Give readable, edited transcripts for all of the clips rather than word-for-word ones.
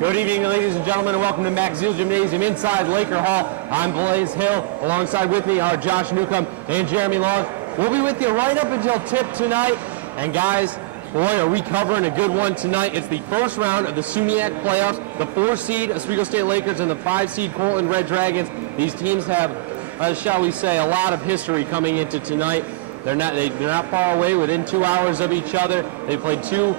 Good evening, ladies and gentlemen, and welcome to Max-Zeal Gymnasium inside Laker Hall. I'm Blaze Hill. Alongside with me are Josh Newcomb and Jeremy Long. We'll be with you right up until tip tonight. And guys, boy, are we covering a good one tonight. It's the first round of the SUNYAC playoffs. The 4-seed Oswego State Lakers and the 5-seed Cortland Red Dragons. These teams have, shall we say, a lot of history coming into tonight. They're not far away, within 2 hours of each other. They played two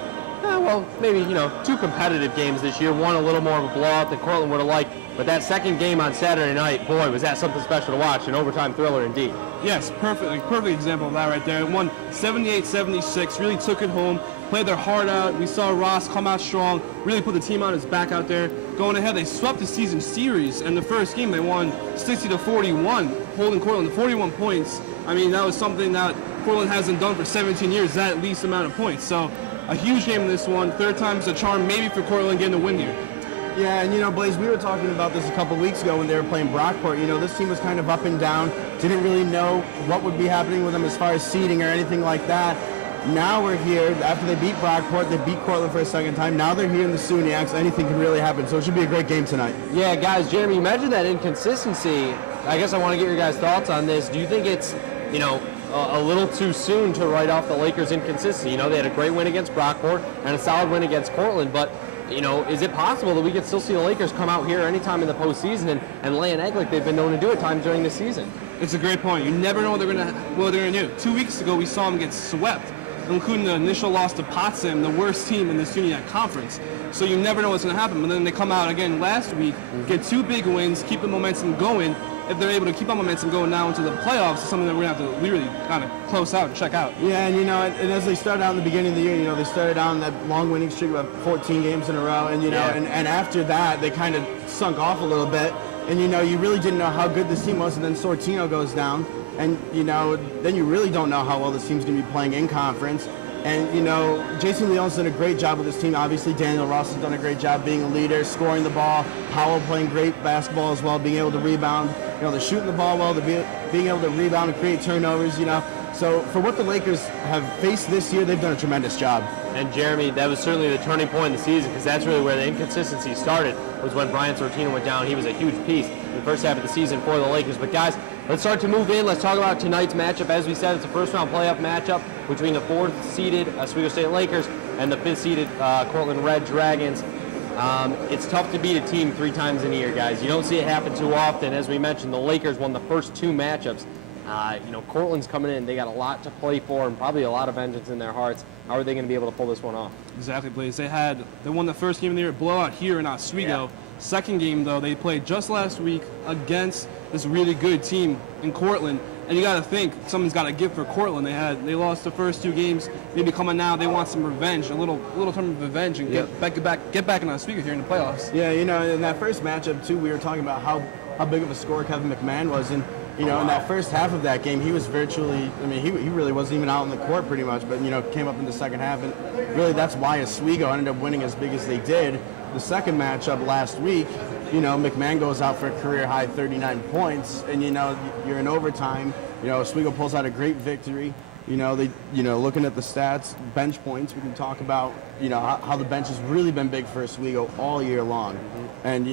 competitive games this year. One a little more of a blowout that Cortland would have liked. But that second game on Saturday night, boy, was that something special to watch. An overtime thriller indeed. Yes, perfect example of that right there. It won 78-76, really took it home, played their heart out. We saw Ross come out strong, really put the team on his back out there. Going ahead, they swept the season series. And the first game, they won 60-41, holding Cortland to 41 points. I mean, that was something that Cortland hasn't done for 17 years, that least amount of points. So a huge game in this one. Third time's a charm, maybe for Cortland getting the win here. Yeah, and Blaze, we were talking about this a couple weeks ago when they were playing Brockport. This team was kind of up and down, didn't really know what would be happening with them as far as seeding or anything like that. Now we're here, after they beat Brockport, they beat Cortland for a second time. Now they're here in the SUNYAC, so anything can really happen. So it should be a great game tonight. Yeah, guys, Jeremy, you mentioned that inconsistency. I guess I want to get your guys' thoughts on this. Do you think it's, a little too soon to write off the Lakers' inconsistency? They had a great win against Brockport and a solid win against Cortland, but is it possible that we could still see the Lakers come out here anytime in the postseason and lay an egg like they've been known to do at times during the season? It's a great point. You never know what they're gonna do. 2 weeks ago, we saw them get swept, including the initial loss to Potsdam, the worst team in the SUNYAC conference. So you never know what's gonna happen. But then they come out again last week, get two big wins, keep the momentum going. If they're able to keep on momentum going now into the playoffs, it's something that we're going to have to really kind of close out and check out. Yeah, and as they started out in the beginning of the year, they started out on that long winning streak of 14 games in a row, and and after that, they kind of sunk off a little bit, and you really didn't know how good this team was, and then Sortino goes down, and then you really don't know how well this team's going to be playing in conference. And, Jason Leon's done a great job with this team. Obviously, Daniel Ross has done a great job being a leader, scoring the ball. Powell playing great basketball as well, being able to rebound. They're shooting the ball well, being able to rebound and create turnovers, So for what the Lakers have faced this year, they've done a tremendous job. And Jeremy, that was certainly the turning point in the season, because that's really where the inconsistency started, was when Brian Sortino went down. He was a huge piece in the first half of the season for the Lakers. But guys, let's start to move in. Let's talk about tonight's matchup. As we said, it's a first-round playoff matchup between the 4th-seeded Oswego State Lakers and the 5th-seeded Cortland Red Dragons. It's tough to beat a team 3 times in a year, guys. You don't see it happen too often. As we mentioned, the Lakers won the first 2 matchups. Cortland's coming in. They got a lot to play for and probably a lot of vengeance in their hearts. How are they going to be able to pull this one off? Exactly, Blaze. They won the first game of the year, blowout here in Oswego. Yeah. Second game, though, they played just last week against this really good team in Cortland. And you got to think someone's got to give for Cortland. They lost the first 2 games. Maybe coming now, they want some revenge, a little term of revenge, and get back in Oswego here in the playoffs. Yeah, in that first matchup too, we were talking about how big of a scorer Kevin McMahon was, and in that first half of that game, he was virtually, he really wasn't even out on the court pretty much, but came up in the second half, and really that's why Oswego ended up winning as big as they did. The second matchup last week, McMahon goes out for a career-high 39 points, and, you're in overtime. Oswego pulls out a great victory. Looking at the stats, bench points, we can talk about, how the bench has really been big for Oswego all year long. And,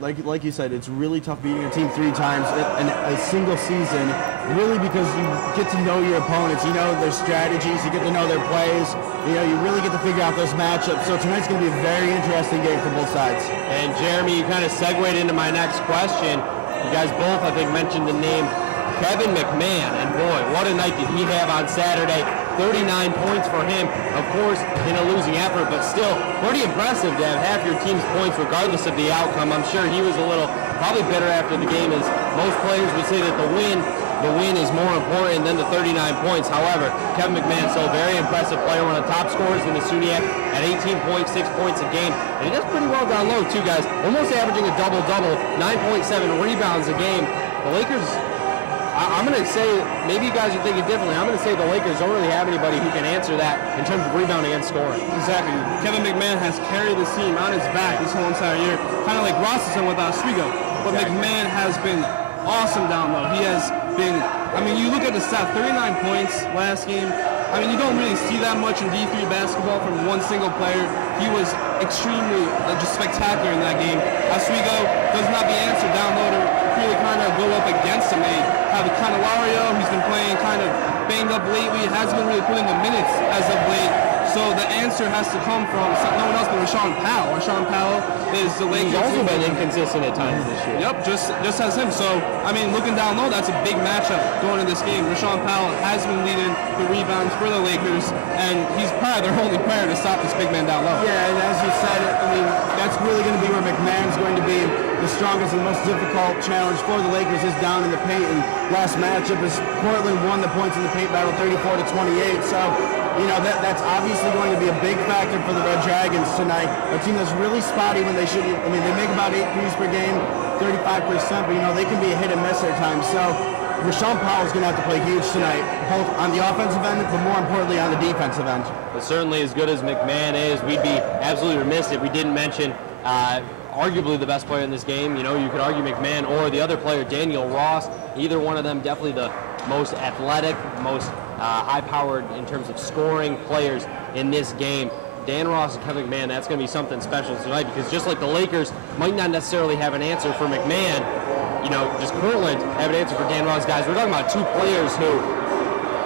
like you said, it's really tough beating a team 3 times in a single season, really, because you get to know your opponents, their strategies, you get to know their plays, you really get to figure out those matchups. So tonight's going to be a very interesting game for both sides. And Jeremy, you kind of segued into my next question. You guys both, I think, mentioned the name Kevin McMahon, and boy, what a night did he have on Saturday. 39 points for him, of course, in a losing effort, but still pretty impressive to have half your team's points regardless of the outcome. I'm sure he was a little probably bitter after the game, as most players would say that the win is more important than the 39 points. However, Kevin McMahon, still a very impressive player, one of the top scorers in the SUNYAC at 18 points, 6 points a game. And he does pretty well down low, too, guys. Almost averaging a double-double, 9.7 rebounds a game. The Lakers, I'm going to say, maybe you guys are thinking differently. I'm going to say the Lakers don't really have anybody who can answer that in terms of rebounding and scoring. Exactly. Kevin McMahon has carried this team on his back this whole entire year, kind of like Ross has done with Oswego. But exactly. McMahon has been awesome down low. He has been, you look at the stat, 39 points last game, I mean, you don't really see that much in D3 basketball from one single player. He was extremely just spectacular in that game. Oswego doesn't have the answer down low to really kind of go up against him. They have Cannavario, who's been playing kind of banged up lately, hasn't been really putting the minutes as of late. So the answer has to come from no one else but Rashawn Powell. Rashawn Powell is the Lakers. He's also been inconsistent at times this year. Yep, just as him. So, I mean, looking down low, that's a big matchup going into this game. Rashawn Powell has been leading the rebounds for the Lakers, and he's probably their only player to stop this big man down low. Yeah, and as you said, I mean, that's really going to be where McMahon's going to be the strongest and most difficult challenge for the Lakers is down in the paint. And last matchup is Portland won the points in the paint battle 34-28. So, you know, that's obviously going to be a big factor for the Red Dragons tonight. A team that's really spotty when they shouldn't. I mean, they make about 8 threes per game, 35%, but, you know, they can be a hit and miss at times. So Rashawn Powell's going to have to play huge tonight, both on the offensive end, but more importantly on the defensive end. But certainly as good as McMahon is, we'd be absolutely remiss if we didn't mention arguably the best player in this game. You know, you could argue McMahon or the other player, Daniel Ross. Either one of them definitely the most athletic, most high-powered in terms of scoring players in this game. Dan Ross and Kevin McMahon, that's going to be something special tonight because just like the Lakers might not necessarily have an answer for McMahon, you know, does Portland have an answer for Dan Ross? Guys, we're talking about two players who,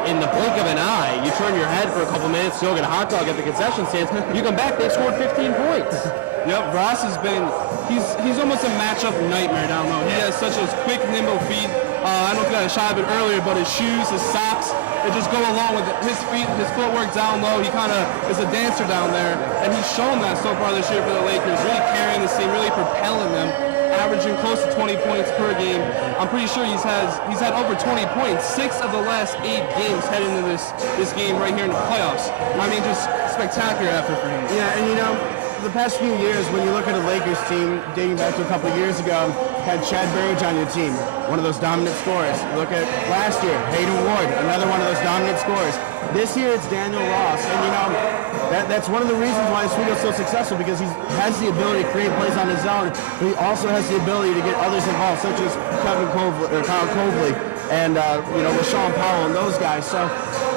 in the blink of an eye, you turn your head for a couple minutes, you go get a hot dog at the concession stands, you come back, they've scored 15 points. Yep, Ross has been, he's almost a matchup nightmare down low. He has such a quick, nimble feet. I don't know if you got a shot of it earlier, but his shoes, his socks, they just go along with his feet, his footwork down low. He kind of is a dancer down there, and he's shown that so far this year for the Lakers, really carrying this team, really propelling them, averaging close to 20 points per game. I'm pretty sure he's had over 20 points 6 of the last 8 games heading into this game right here in the playoffs. I mean, just spectacular effort for him. Yeah, and you know, the past few years, when you look at a Lakers team dating back to a couple of years ago, had Chad Burridge on your team, one of those dominant scorers. Look at last year, Hayden Ward, another one of those dominant scorers. This year, it's Daniel Ross, and you know, that's one of the reasons why Oswego's so successful, because he has the ability to create plays on his own, but he also has the ability to get others involved, such as Kyle Cobley and you know, Rashawn Powell and those guys. So,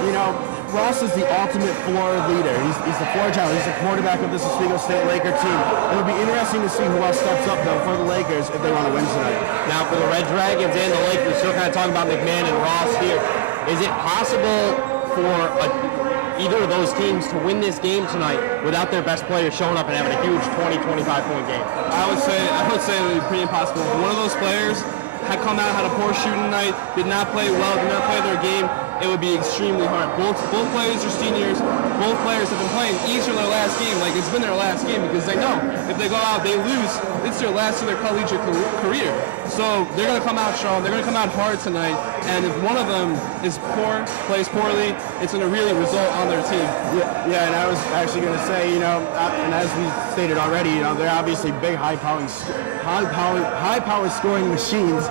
you know, Ross is the ultimate floor leader. He's the floor general. He's the quarterback of this Oswego State Laker team. It'll be interesting to see who else steps up, though, for the Lakers if they want to win tonight. Now, for the Red Dragons and the Lakers, still kind of talking about McMahon and Ross here. Is it possible for either of those teams to win this game tonight without their best player showing up and having a huge 20, 25-point game? I would say it would be pretty impossible. If one of those players had come out, had a poor shooting night, did not play well, did not play their game, it would be extremely hard. Both players are seniors. Both players have been playing each of their last game like it's been their last game, because they know if they go out, they lose, it's their last of their collegiate career. So they're going to come out strong. They're going to come out hard tonight. And if one of them is poor, plays poorly, it's going to really result on their team. Yeah, and I was actually going to say, you know, and as we stated already, you know, they're obviously big, high-powered scoring machines.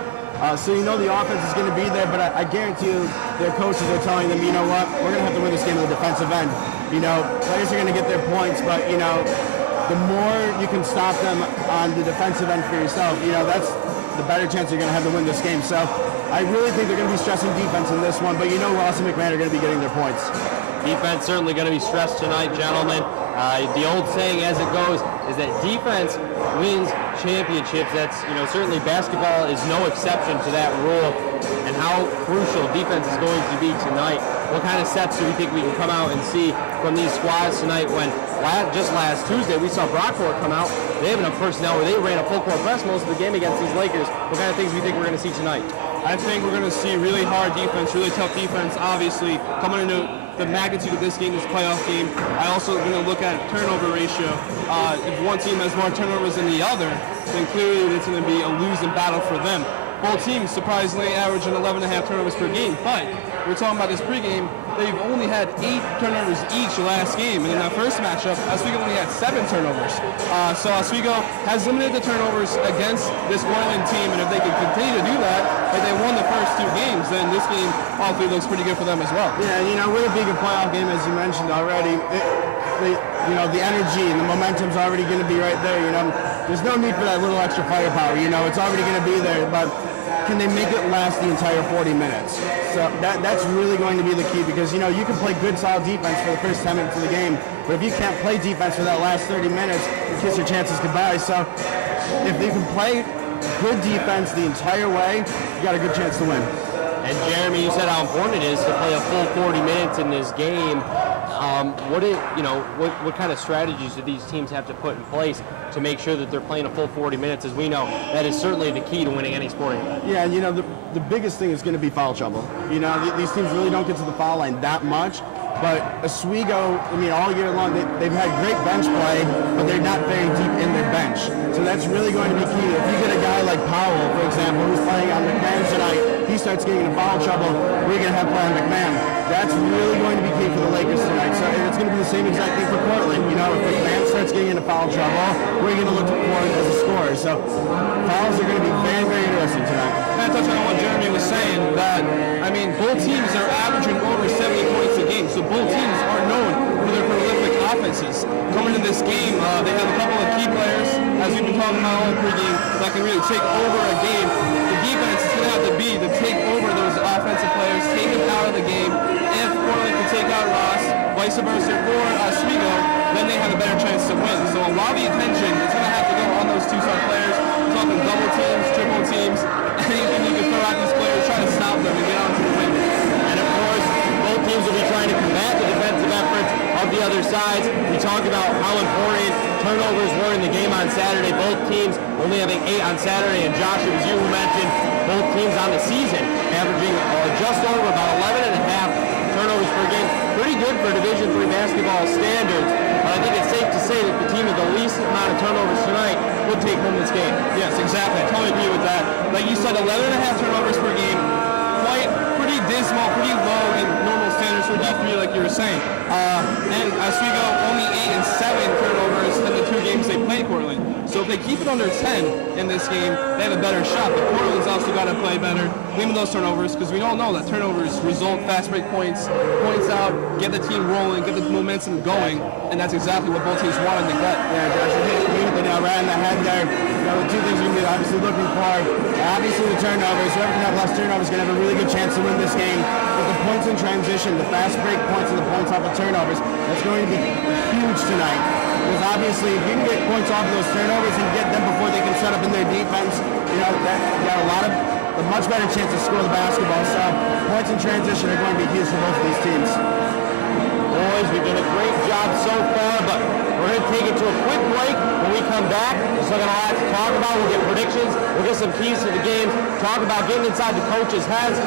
So you know the offense is going to be there, but I guarantee you their coaches are telling them, you know what, we're going to have to win this game on the defensive end. You know, players are going to get their points, but, you know, the more you can stop them on the defensive end for yourself, you know, that's the better chance you're going to have to win this game. So I really think they're going to be stressing defense in this one, but you know Ross and McMahon are going to be getting their points. Defense certainly going to be stressed tonight, gentlemen. The old saying as it goes is that defense wins championships. That's, you know, certainly basketball is no exception to that rule. And how crucial defense is going to be tonight. What kind of sets do we think we can come out and see from these squads tonight when just last Tuesday we saw Brockport come out. They have enough personnel where they ran a full court press most of the game against these Lakers. What kind of things do you think we're going to see tonight? I think we're going to see really hard defense, really tough defense, obviously, coming into the magnitude of this game, this playoff game. I also going to look at turnover ratio. If one team has more turnovers than the other, then clearly it's going to be a losing battle for them. Both teams surprisingly averaging 11.5 turnovers per game, but we're talking about this pregame, they've only had 8 turnovers each last game, and in that first matchup, Oswego only had 7 turnovers. So Oswego has limited the turnovers against this Portland team, and if they can continue to do that, if they won the first 2 games, then this game hopefully looks pretty good for them as well. Yeah, you know, with it being a playoff game, as you mentioned already, the energy and the momentum's already going to be right there. There's no need for that little extra firepower. It's already going to be there, but can they make it last the entire 40 minutes? So that's really going to be the key, because you can play good, solid defense for the first 10 minutes of the game, but if you can't play defense for that last 30 minutes, you kiss your chances goodbye. So if you can play good defense the entire way, you got a good chance to win. And Jeremy, you said how important it is to play a full 40 minutes in this game. What kind of strategies do these teams have to put in place to make sure that they're playing a full 40 minutes? As we know, that is certainly the key to winning any sporting event. Yeah, and the biggest thing is going to be foul trouble. These teams really don't get to the foul line that much. But Oswego, all year long, they've had great bench play, but they're not very deep in their bench. So that's really going to be key. If you get a guy like Powell, for example, who's playing on McMahon tonight, he starts getting into foul trouble, we're going to have play on McMahon. That's really going to be key for the Lakers tonight. So it's going to be the same exact thing for Portland. If McMahon starts getting into foul trouble, we're going to look to Portland as a scorer. So fouls are going to be very, very interesting tonight. And touching on what Jeremy was saying, that, both teams are averaging over 70 points a game, so both teams are known for their prolific offenses. Coming into this game, they have a couple of key players, as we've been talking about all pregame, that can really take over a game. The defense is going to have to be to take over those offensive players, take them out of the game. If Portland can take out Ross, vice versa for Oswego, then they have a better chance to win. So a lot of the attention is going to have to go on those two star players. We're talking double teams, triple teams, anything you can throw at these players, try to stop them and get on to the win. And of course, both teams will be trying to combat the defensive efforts of the other sides. We talked about how important turnovers were in the game on Saturday. Both teams only having 8 on Saturday, and Josh, it was you who mentioned both teams on the season averaging just over about 11 and a half turnovers per game. Pretty good for Division III basketball standards, but I think it's safe to say that the team with the least amount of turnovers tonight would take home this game. Yes, exactly. I totally agree with that. Like you said, 11 and a half turnovers per game. Pretty dismal, pretty low in normal standards for D3, like you were saying. And Oswego only 8 and 7 turnovers in the 2 games they played Portland. So if they keep it under 10 in this game, they have a better shot. But Portland's also got to play better, limit those turnovers, because we all know that turnovers result fast break points out, get the team rolling, get the momentum going, and that's exactly what both teams want to neglect. Yeah, Josh, you hit the nail right on the head there. The two things you're going to be obviously looking for, obviously the turnovers. Whoever can have less turnovers is going to have a really good chance to win this game. But the points in transition, the fast break points and the points off of turnovers, that's going to be huge tonight. Because obviously, if you can get points off of those turnovers and get them before they can set up in their defense, you got a much better chance to score the basketball. So points in transition are going to be huge for both of these teams. Boys, we've done a great job so far, but we're going to take it to a quick break. When we come back, we're still going to have to talk about. We'll get predictions. We'll get some keys to the game. Talk about getting inside the coaches' heads.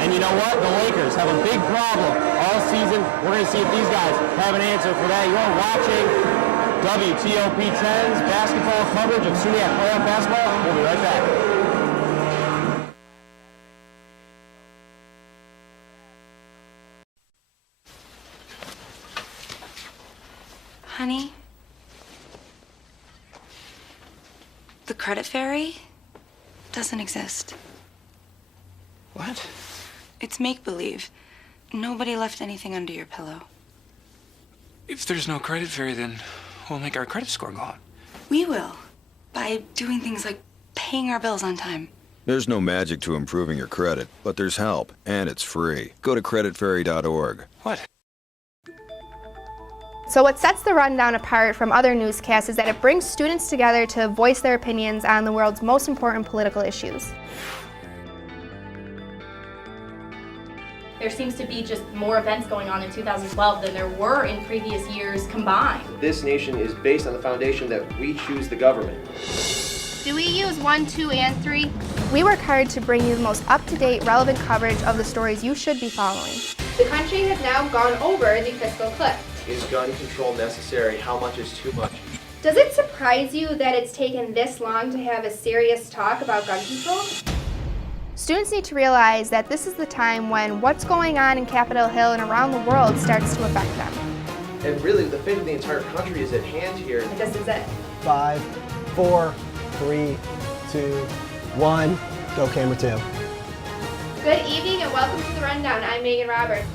And you know what? The Lakers have a big problem all season. We're going to see if these guys have an answer for that. You're watching WTOP 10's basketball coverage of SUNYAC playoff basketball. We'll be right back. Honey, the credit fairy doesn't exist. What? It's make-believe. Nobody left anything under your pillow. If there's no credit fairy, then we'll make our credit score go up. We will, by doing things like paying our bills on time. There's no magic to improving your credit, but there's help, and it's free. Go to creditfairy.org. What? So what sets the Rundown apart from other newscasts is that it brings students together to voice their opinions on the world's most important political issues. There seems to be just more events going on in 2012 than there were in previous years combined. This nation is based on the foundation that we choose the government. Do we use 1, 2, and 3? We work hard to bring you the most up-to-date, relevant coverage of the stories you should be following. The country has now gone over the fiscal cliff. Is gun control necessary? How much is too much? Does it surprise you that it's taken this long to have a serious talk about gun control? Students need to realize that this is the time when what's going on in Capitol Hill and around the world starts to affect them. And really, the fate of the entire country is at hand here. This is it. 5, 4, 3, 2, 1. Go camera 2. Good evening and welcome to The Rundown. I'm Megan Roberts.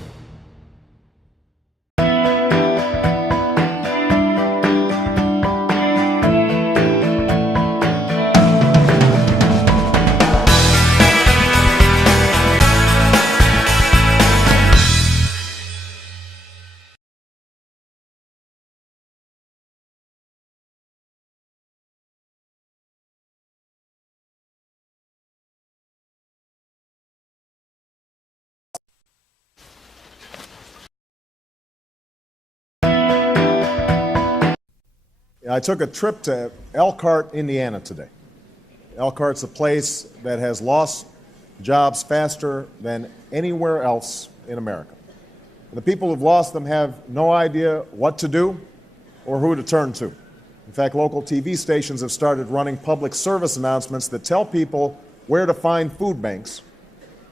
I took a trip to Elkhart, Indiana today. Elkhart's a place that has lost jobs faster than anywhere else in America. The people who've lost them have no idea what to do or who to turn to. In fact, local TV stations have started running public service announcements that tell people where to find food banks,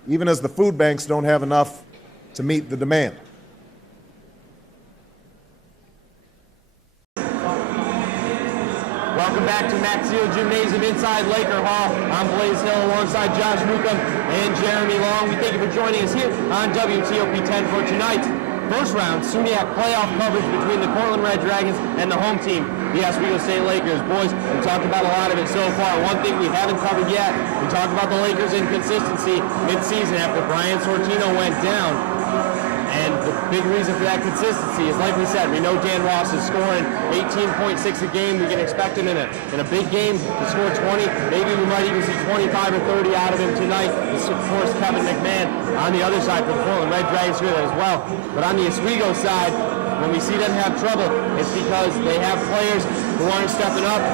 even as the food banks don't have enough to meet the demand. Welcome back to Max Seal Gymnasium inside Laker Hall. I'm Blaze Hill alongside Josh Newcomb and Jeremy Long. We thank you for joining us here on WTOP 10 for tonight's first round SUNYAC playoff coverage between the Cortland Red Dragons and the home team, the Oswego State Lakers. Boys, we talked about a lot of it so far. One thing we haven't covered yet, we talked about the Lakers' inconsistency mid-season after Brian Sortino went down. And the big reason for that consistency is, like we said, we know Dan Ross is scoring 18.6 a game. We can expect him in a big game to score 20. Maybe we might even see 25 or 30 out of him tonight. This is, of course, Kevin McMahon on the other side for the Portland Red Dragons here as well. But on the Oswego side, when we see them have trouble, it's because they have players who aren't stepping up.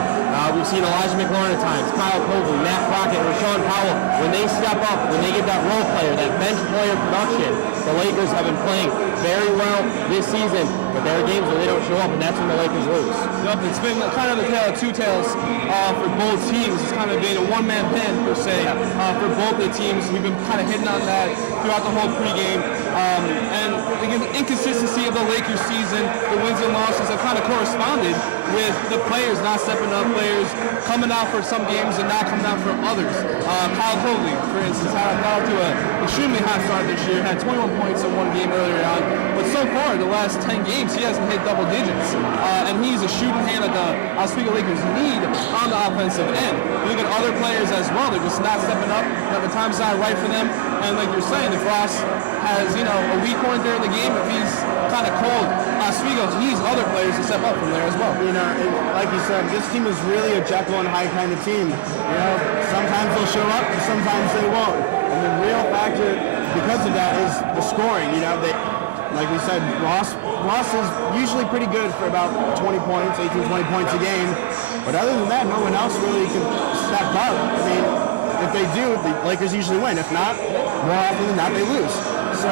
We've seen Elijah McLaurin at times, Kyle Cobley, Matt Crockett, Rashawn Powell. When they step up, when they get that role player, that bench player production, the Lakers have been playing very well this season, but there are games where they don't show up, and that's when the Lakers lose. Yep, it's been kind of a tale of two tales for both teams. It's kind of been a one-man band, per se, for both the teams. We've been kind of hitting on that throughout the whole pregame. And again, the inconsistency of the Lakers season, the wins and losses have kind of corresponded with the players not stepping up, players coming out for some games and not coming out for others. Kyle Cobley, for instance, got out to an extremely hot start this year, had 21 points in one game earlier on, but so far, the last 10 games, he hasn't hit double digits. And he's a shooting hand that the Oswego Lakers need on the offensive end. You look at other players as well, they're just not stepping up, the time's not right for them, and like you're saying, if Ross has, a weak point during the game, if he's kind of cold, Oswego needs other players to step up from there as well. Like you said, this team is really a Jekyll and Hyde kind of team. Sometimes they'll show up, and sometimes they won't. And the real factor, because of that, is the scoring. Like we said, Ross is usually pretty good for about 20 points, 18, 20 points a game. But other than that, no one else really can step up. I mean, if they do, the Lakers usually win. If not, more often than not, they lose. So,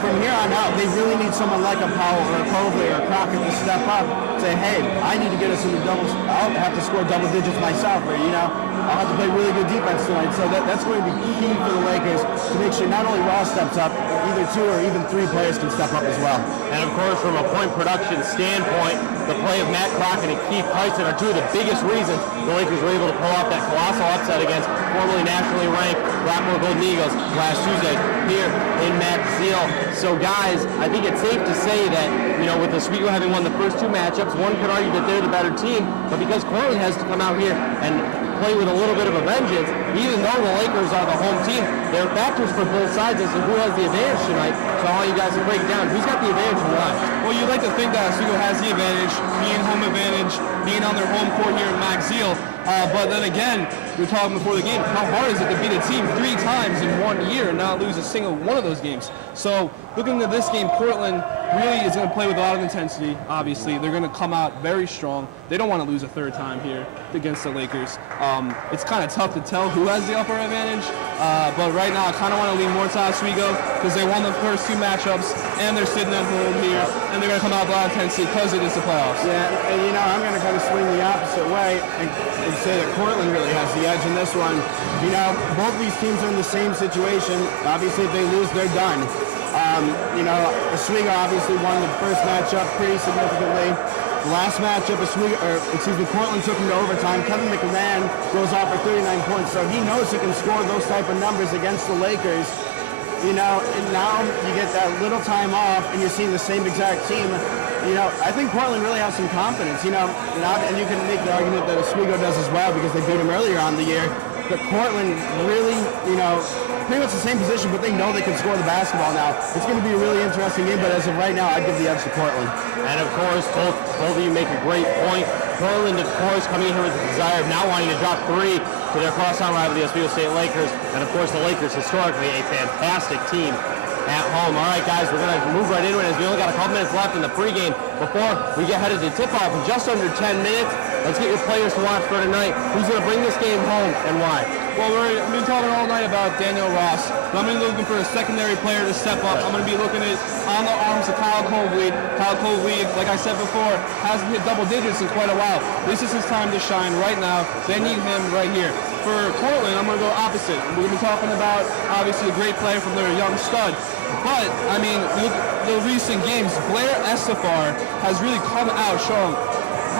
from here on out, they really need someone like a Powell or a Cobley or a Crockett to step up, say, hey, I need to get us in the doubles. I'll have to score double digits myself, or, I'll have to play really good defense tonight. So that's going to be key for the Lakers to make sure not only Ross steps up, either two or even three players can step up as well. And of course, from a point production standpoint, the play of Matt Crockett and Keith Tyson are two of the biggest reasons the Lakers were able to pull off that colossal upset against formerly nationally ranked Blackmore Golden Eagles last Tuesday here in Max Seal. So guys, I think it's safe to say that, with Oswego having won the first two matchups, one could argue that they're the better team, but because Cortland has to come out here and play with a little bit of a vengeance, even though the Lakers are the home team, there are factors for both sides as to who has the advantage tonight. So I want you guys to break down who's got the advantage and why. Well, you'd like to think that Oswego has the advantage, being home advantage, being on their home court here in Max Seal. But then again, we were talking before the game, how hard is it to beat a team 3 times in 1 year and not lose a single one of those games? So looking at this game, Portland really is going to play with a lot of intensity, obviously. They're going to come out very strong. They don't want to lose a third time here against the Lakers. It's kind of tough to tell who has the upper advantage, but right now I kind of want to lean more to Oswego because they won the first 2 matchups and they're sitting at home here and they're going to come out with a lot of intensity because it is the playoffs. Yeah, and I'm going to kind of swing the opposite way and say that Portland really has the edge in this one. Both these teams are in the same situation. Obviously, if they lose, they're done. Oswego obviously won the first matchup pretty significantly. The last matchup, Portland took him to overtime. Kevin McMahon goes off for 39 points, so he knows he can score those type of numbers against the Lakers. And now you get that little time off, and you're seeing the same exact team. I think Portland really has some confidence. And you can make the argument that Oswego does as well because they beat him earlier on the year. But Portland really, pretty much the same position, but they know they can score the basketball now. It's going to be a really interesting game, but as of right now, I'd give the edge to Portland. And of course, both of you make a great point. Portland, of course, coming in here with the desire of now wanting to drop 3 to their crosstown rival, the Oswego State Lakers. And of course, the Lakers, historically a fantastic team at home. All right, guys, we're going to move right into it as we only got a couple minutes left in the pregame. before we get headed to tip-off in just under 10 minutes, let's get your players to watch for tonight. Who's going to bring this game home and why? Well, we've been talking all night about Daniel Ross, but I'm going to be looking for a secondary player to step up. I'm going to be looking at on the arms of Kyle Colvey. Kyle Colvey, like I said before, hasn't hit double digits in quite a while. This is his time to shine right now. They need him right here. For Portland, I'm going to go opposite. We've been talking about, obviously, a great player from their young stud. But, I mean, look at the recent games. Blair Estefar has really come out strong.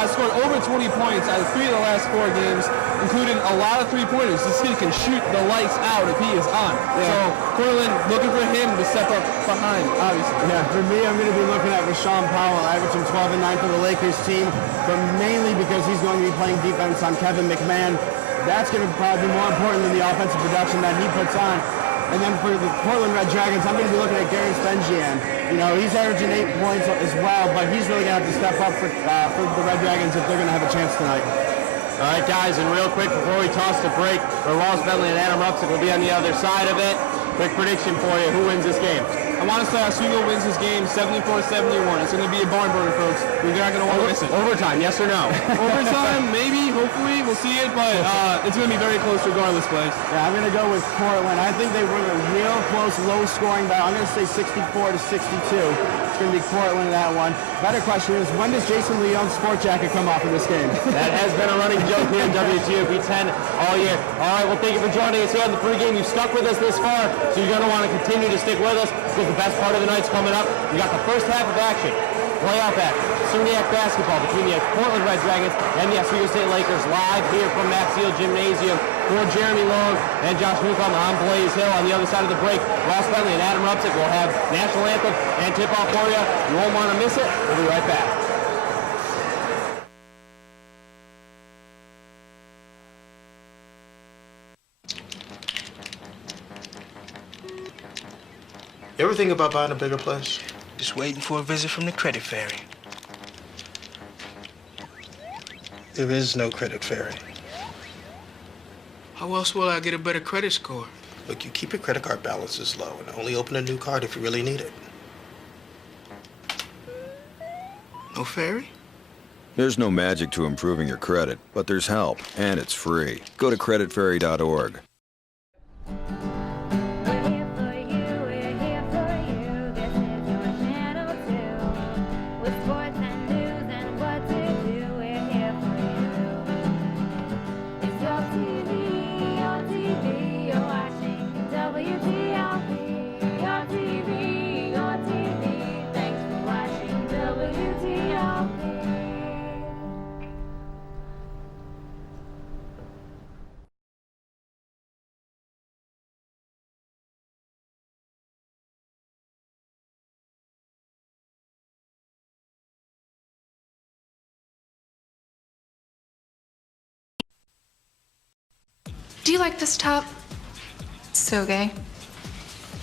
Has scored over 20 points out of 3 of the last 4 games, including a lot of three-pointers. This kid can shoot the lights out if he is on. Yeah. So Portland looking for him to step up behind, obviously. Yeah, for me, I'm going to be looking at Rashawn Powell, averaging 12 and 9 for the Lakers team, but mainly because he's going to be playing defense on Kevin McMahon. That's going to probably be more important than the offensive production that he puts on. And then for the Portland Red Dragons, I'm going to be looking at Gary Spengian. You know, he's averaging 8 points as well, but he's really going to have to step up for the Red Dragons if they're going to have a chance tonight. All right, guys, and real quick before we toss the break, Ross Bentley and Adam Rupsick will be on the other side of it. Quick prediction for you. Who wins this game? I want to say Oswego wins this game 74-71. It's going to be a barn burner, folks. We're not going to want to miss it. Overtime, yes or no? Overtime, maybe, hopefully. We'll see it, but it's going to be very close regardless, Blaze. Yeah, I'm going to go with Portland. I think they win a real close, low-scoring battle. I'm going to say 64-62. It's going to be Portland in that one. Better question is, when does Jason Leon's sport jacket come off in this game? That has been a running joke here in WTOP 10 all year. All right, well, thank you for joining us here on the pregame. You've stuck with us this far, so you're going to want to continue to stick with us because the best part of the night's coming up. We got the first half of action. Playoff action. SUNYAC basketball between the Portland Red Dragons and the Oswego State Lakers live here from Max Seal Gymnasium. For Jeremy Long and Josh Newcomb, I'm Blaze Hill. On the other side of the break, Ross Bentley and Adam Rupsick will have national anthem and tip-off for you. You won't want to miss it. We'll be right back. You ever think about buying a bigger place? Just waiting for a visit from the credit fairy. There is no credit fairy. How else will I get a better credit score? Look, you keep your credit card balances low and only open a new card if you really need it. No fairy? There's no magic to improving your credit, but there's help, and it's free. Go to creditfairy.org. Do you like this top? It's so gay.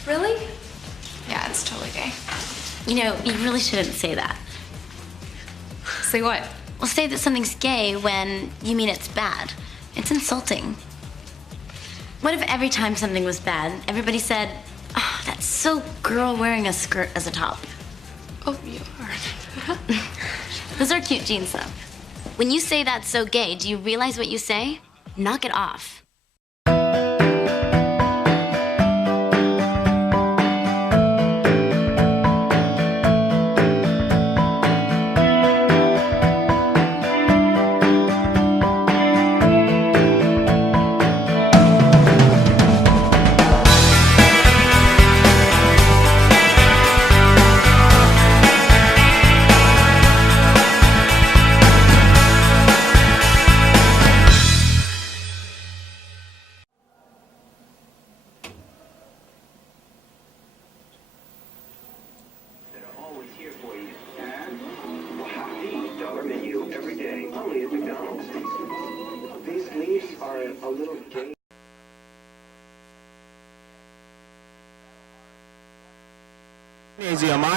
Really? Yeah, it's totally gay. You know, you really shouldn't say that. Say what? Well, say that something's gay when you mean it's bad. It's insulting. What if every time something was bad, everybody said, oh, that's so girl wearing a skirt as a top? Oh, you are. Those are cute jeans, though. When you say that's so gay, do you realize what you say? Knock it off.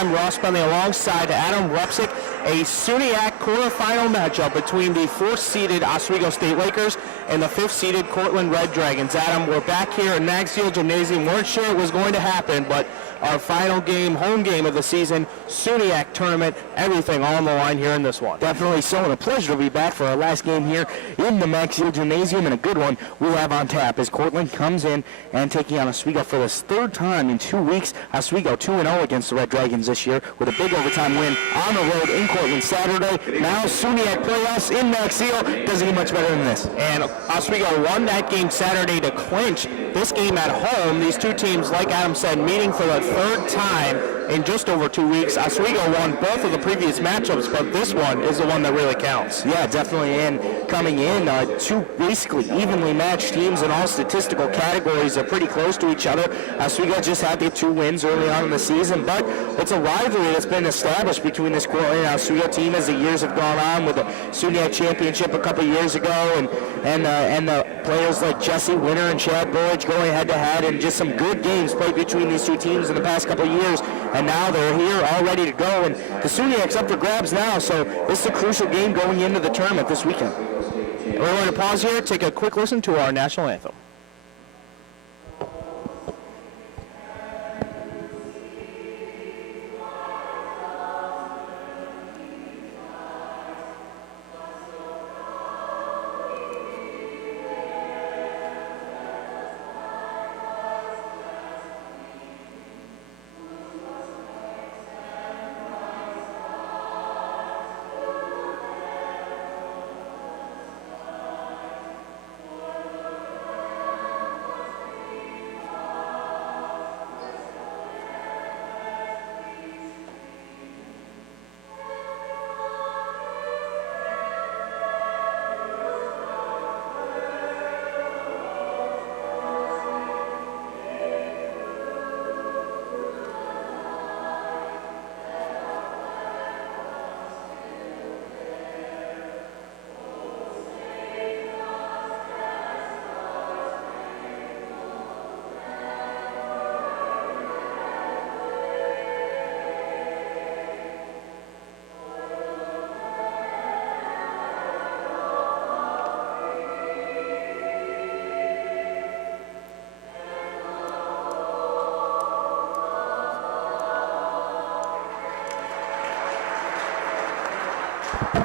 I'm Ross Bentley alongside Adam Rupsick, a SUNYAC quarterfinal matchup between the 4th-seeded Oswego State Lakers and the 5th-seeded Cortland Red Dragons. Adam, we're back here at Maxfield Gymnasium. Weren't sure it was going to happen, but our final game, home game of the season, SUNYAC tournament, everything on the line here in this one. Definitely so, and a pleasure to be back for our last game here in the Maxfield Gymnasium, and a good one we'll have on tap as Cortland comes in and taking on Oswego for this 3rd time in 2 weeks. Oswego 2-0 against the Red Dragons this year with a big overtime win on the road in Cortland Saturday. Now SUNYAC playoffs in Maxfield. Doesn't get much better than this. And Oswego won that game Saturday to clinch this game at home. These two teams, like Adam said, meeting for the 3rd time in just over 2 weeks. Oswego won both of the previous matchups, but this one is the one that really counts. Yeah, definitely. And coming in, two basically evenly matched teams in all statistical categories are pretty close to each other. Oswego just had the 2 wins early on in the season, but it's a rivalry that's been established between this Cortland and Oswego team as the years have gone on, with the SUNYAC championship a couple years ago, and the players like Jesse Winter and Chad Burridge going head-to-head, and just some good games played between these two teams in the past couple of years. And now they're here all ready to go, and the SUNYAC's up for grabs now, so this is a crucial game going into the tournament this weekend. We're going to pause here, take a quick listen to our national anthem.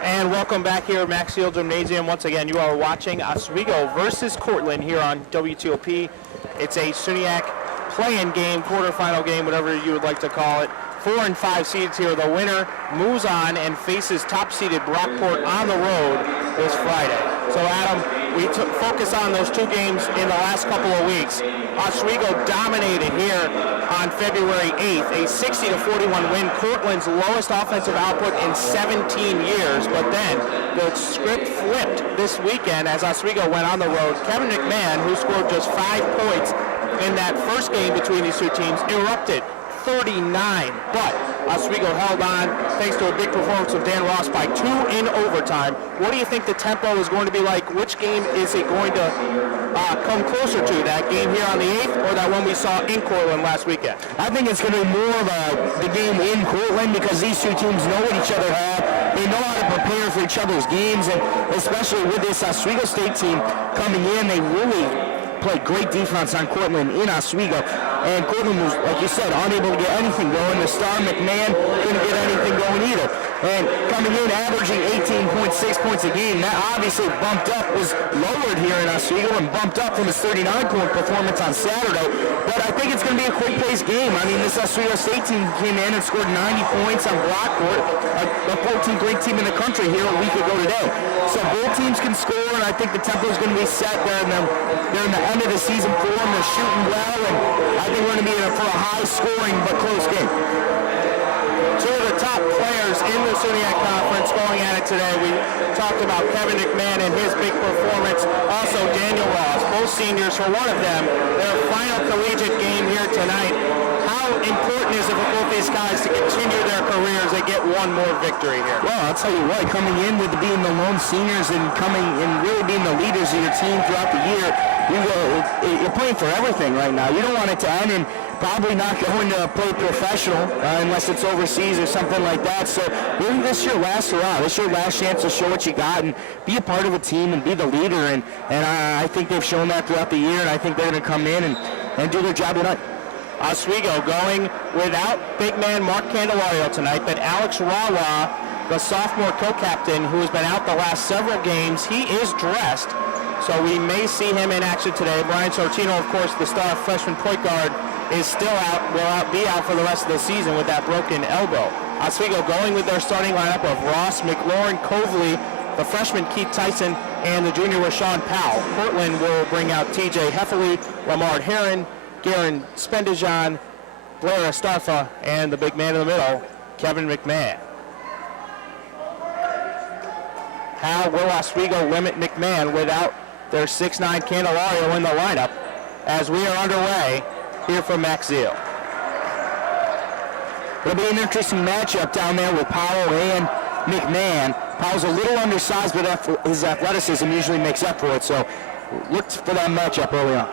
And welcome back here at Maxfield Gymnasium. Once again, you are watching Oswego versus Cortland here on WTOP. It's a SUNYAC play-in game, quarterfinal game, whatever you would like to call it. 4 and 5 seeds here. The winner moves on and faces top-seeded Brockport on the road this Friday. So, Adam, we focus on those 2 games in the last couple of weeks. Oswego dominated here on February 8th, a 60-41 win, Cortland's lowest offensive output in 17 years. But then the script flipped this weekend as Oswego went on the road. Kevin McMahon, who scored just 5 points in that first game between these two teams, erupted 39, but Oswego held on thanks to a big performance of Dan Ross by 2 in overtime. What do you think the tempo is going to be like? Which game is it going to come closer to, that game here on the 8th or that one we saw in Cortland last weekend? I think it's going to be more of the game in Cortland, because these two teams know what each other have. They know how to prepare for each other's games, and especially with this Oswego State team coming in, they really played great defense on Cortland in Oswego. And Cortland was, like you said, unable to get anything going. The star McMahon couldn't get anything going either. And coming in, averaging 18.6 points a game, that obviously bumped up, was lowered here in Oswego and bumped up from his 39-point performance on Saturday. But I think it's going to be a quick-paced game. I mean, this Oswego State team came in and scored 90 points on Brockport, the 14th ranked team in the country here a week ago today. So both teams can score, and I think the tempo is going to be set there. They're in the end of the season form. They're shooting well, and I think we're going to be in for a high-scoring but close game. 2 of the top players in the SUNYAC Conference going at it today. We talked about Kevin McMahon and his big performance. Also Daniel Ross, both seniors for one of them. Their final collegiate game here tonight. How important is it for both these guys to continue their careers and get one more victory here? Well, I'll tell you what, coming in with being the lone seniors and coming and really being the leaders of your team throughout the year, you're playing for everything right now. You don't want it to end and probably not going to play professional unless it's overseas or something like that. So really this your last hurrah. This your last chance to show what you got and be a part of a team and be the leader. And I think they've shown that throughout the year, and I think they're going to come in and do their job tonight. Oswego going without big man Mark Candelario tonight, but Alex Rawa, the sophomore co-captain who has been out the last several games, he is dressed, so we may see him in action today. Brian Sortino, of course, the star freshman point guard, is still out, will be out for the rest of the season with that broken elbow. Oswego going with their starting lineup of Ross, McLaurin, Coveley, the freshman Keith Tyson, and the junior Rashawn Powell. Portland will bring out TJ Heffley, Lamar Herron, Garen Spendejan, Blair Estarfa, and the big man in the middle, Kevin McMahon. How will Oswego limit McMahon without their 6'9" Candelario in the lineup as we are underway here from Max Zeal? It'll be an interesting matchup down there with Powell and McMahon. Powell's a little undersized, but his athleticism usually makes up for it, so look for that matchup early on.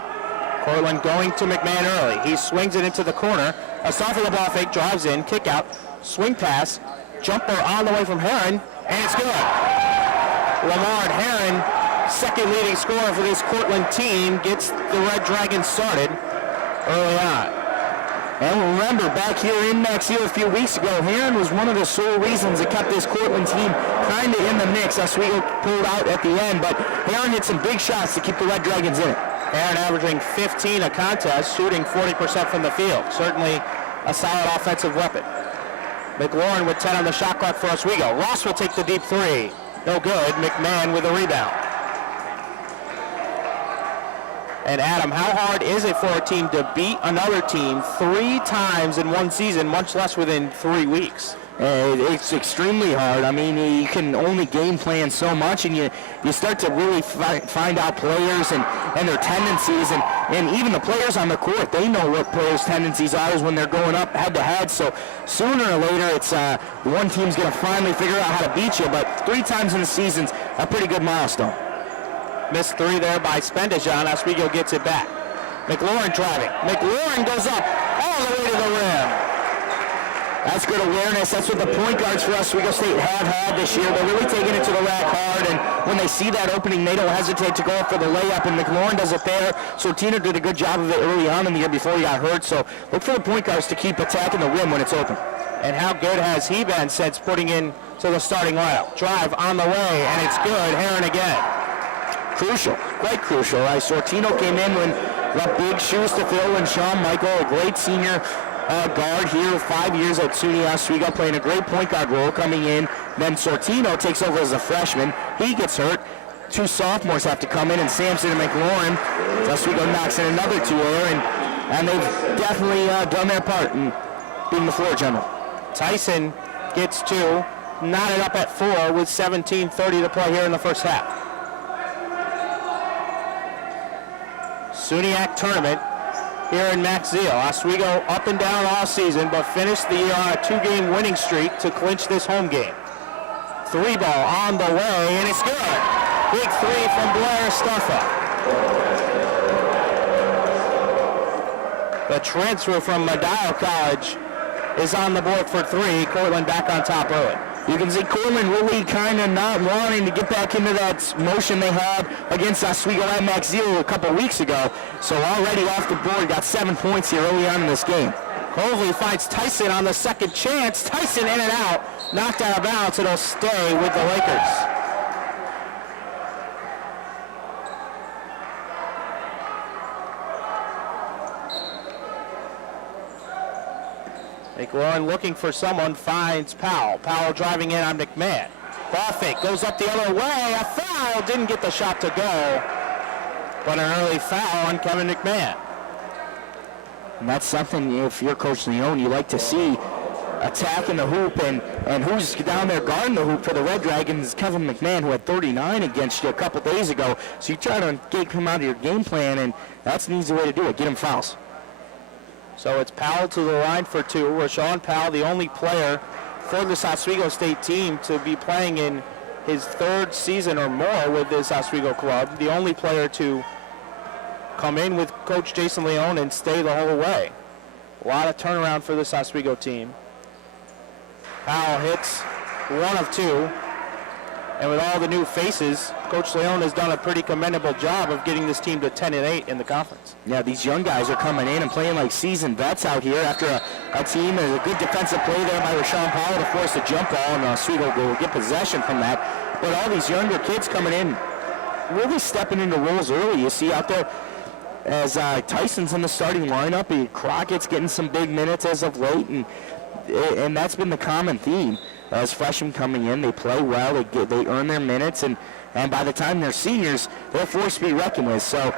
Cortland going to McMahon early. He swings it into the corner. Estarfa the ball fake, drives in, kick out, swing pass, jumper on the way from Herron, and it's good. Lamar Herron, second leading scorer for this Cortland team, gets the Red Dragons started early on. And remember, back here in Max Zeal a few weeks ago, Herron was one of the sole reasons that kept this Cortland team kind of in the mix. Oswego pulled out at the end, but Herron hit some big shots to keep the Red Dragons in it. Herron averaging 15 a contest, shooting 40% from the field. Certainly a solid offensive weapon. McLaurin with 10 on the shot clock for Oswego. Ross will take the deep three. No good. McMahon with a rebound. And Adam, how hard is it for a team to beat another team 3 times in one season, much less within 3 weeks? It's extremely hard. I mean, you can only game plan so much, and you start to really find out players and their tendencies, and even the players on the court, they know what players' tendencies are when they're going up head-to-head. So sooner or later, it's one team's going to finally figure out how to beat you, but 3 times in the season's a pretty good milestone. Missed 3 there by Spendejan. Oswego gets it back. McLaurin driving. McLaurin goes up all the way to the rim. That's good awareness. That's what the point guards for Oswego State have had this year. They're really taking it to the rack hard, and when they see that opening, they don't hesitate to go up for the layup, and McLaurin does it there. Sortino did a good job of it early on in the year before he got hurt, so look for the point guards to keep attacking the rim when it's open. And how good has he been since putting in to the starting lineup? Drive on the way, and it's good. Herron again. Crucial, quite crucial. Sortino came in when got big shoes to fill, and Sean Michael, a great senior guard here, 5 years at SUNY Oswego, playing a great point guard role coming in. Then Sortino takes over as a freshman. He gets hurt. 2 sophomores have to come in, and Sampson and McLaurin. Oswego knocks in another 2 there, and they've definitely done their part in being the floor general. Tyson gets 2, knotted up at 4 with 17:30 to play here in the first half. SUNYAC tournament here in Max Zeal. Oswego up and down all season, but finished the year on a 2-game winning streak to clinch this home game. 3 ball on the way, and it's good. Big 3 from Blair Estarfa. The transfer from Madao College is on the board for 3. Cortland back on top early. You can see Cortland really kind of not wanting to get back into that motion they had against Oswego at Max Zeal a couple weeks ago. So already off the board, got 7 points here early on in this game. Coveley finds Tyson on the second chance. Tyson in and out, knocked out of bounds. It'll stay with the Lakers. McLaurin looking for someone, finds Powell. Powell driving in on McMahon. Ball fake, goes up the other way. A foul, didn't get the shot to go. But an early foul on Kevin McMahon. And that's something, if you're Coach Leone, you like to see attacking the hoop, and who's down there guarding the hoop for the Red Dragons, Kevin McMahon, who had 39 against you a couple days ago. So you try to get him out of your game plan, and that's an easy way to do it, get him fouls. So it's Powell to the line for 2. Rashawn Powell, the only player for this Oswego State team to be playing in his 3rd season or more with this Oswego club. The only player to come in with Coach Jason Leone and stay the whole way. A lot of turnaround for this Oswego team. Powell hits 1 of 2. And with all the new faces, Coach Leone has done a pretty commendable job of getting this team to 10-8 in the conference. Yeah, these young guys are coming in and playing like seasoned vets out here after a team and a good defensive play there by Rashawn Powell to force a jump ball, and Oswego will get possession from that. But all these younger kids coming in, really stepping into roles early. You see out there as Tyson's in the starting lineup, Crockett's getting some big minutes as of late, and that's been the common theme. As freshmen coming in, they play well, they earn their minutes, and by the time they're seniors, they're forced to be reckoned with. So,